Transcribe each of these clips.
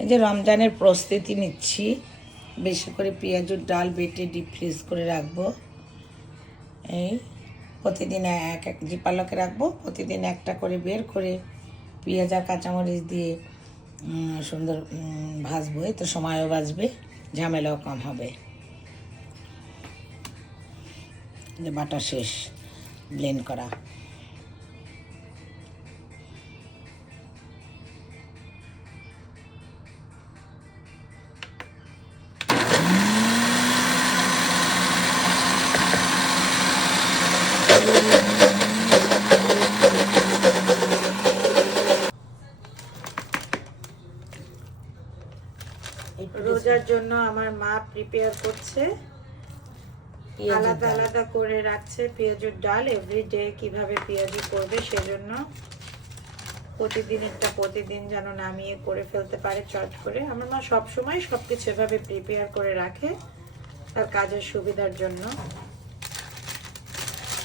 এই যে রমজানের প্রস্তুতি নিচ্ছি, বেশি করে পেঁয়াজুর ডাল বেটে ডিপ ফ্রিজ করে রাখবো। এই প্রতিদিন এক এক জিপালকে রাখবো, প্রতিদিন একটা করে বের করে পেঁয়াজ আর কাঁচামরিচ দিয়ে সুন্দর ভাজবো। এতে সময়ও বাঁচবে, ঝামেলাও কম হবে। যে বাটা শেষ, ব্লেন্ড করা। রোজার জন্য আমার মা প্রিপেয়ার করছে, আলাদা আলাদা করে রাখছে পেঁয়াজুর ডাল। এভরিডে কিভাবে পেঁয়াজি করবে সেজন্য প্রতিদিন যেন নামিয়ে করে ফেলতে পারে চট করে। আমার মা সবসময় সবকিছু এভাবে প্রিপেয়ার করে রাখে তার কাজের সুবিধার জন্য,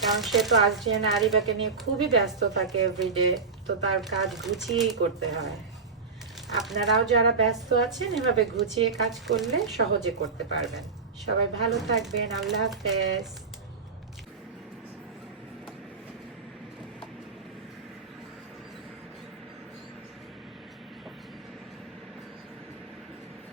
কারণ সে তো আর্জিয়ান আরিবাকে নিয়ে খুবই ব্যস্ত থাকে এভরিডে, তো তার কাজ গুছিয়েই করতে হয়। আপনারাও যারা ব্যস্ত আছেন এভাবে গুছিয়ে কাজ করলে সহজে করতে পারবেন। সবাই ভালো থাকবেন, আল্লাহ হাফেজ।